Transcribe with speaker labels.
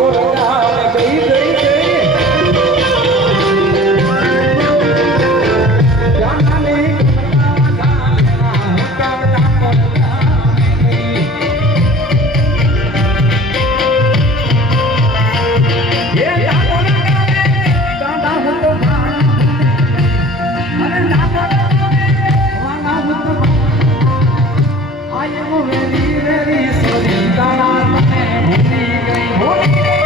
Speaker 1: Morará ભૂલી ગઈ. ભૂલી